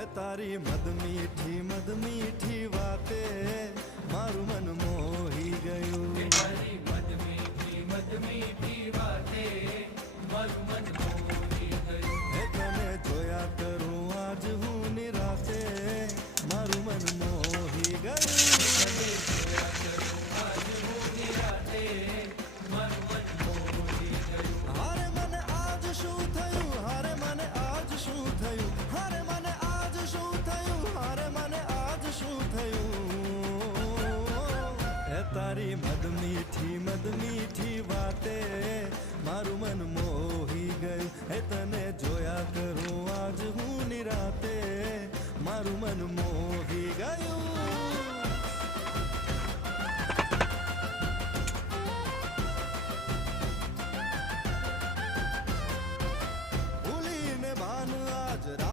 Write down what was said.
એ તારી મદ મીઠી વાતે મારું મન મોહી ગયું. તારી મદ મીઠી વાતે મારું મન મોહી ગયું. એ તને જોયા કરું આજ હું નિરાતે મારું મન મોહી ગયું. તને જોયા કરું આજ હું નિરાતે મારું મન મોહી ગયું. હારે મને આજ શું થયું, હારે મને આજ શું થયું, હારે મને આજ શું થયું, હારે મને આજ શું થયું. એ તારી મદ મીઠી વાતે મારું મન મોહી ગયું. એ તને જોયા કરું આજ હું નિરાતે મારું મન મોહી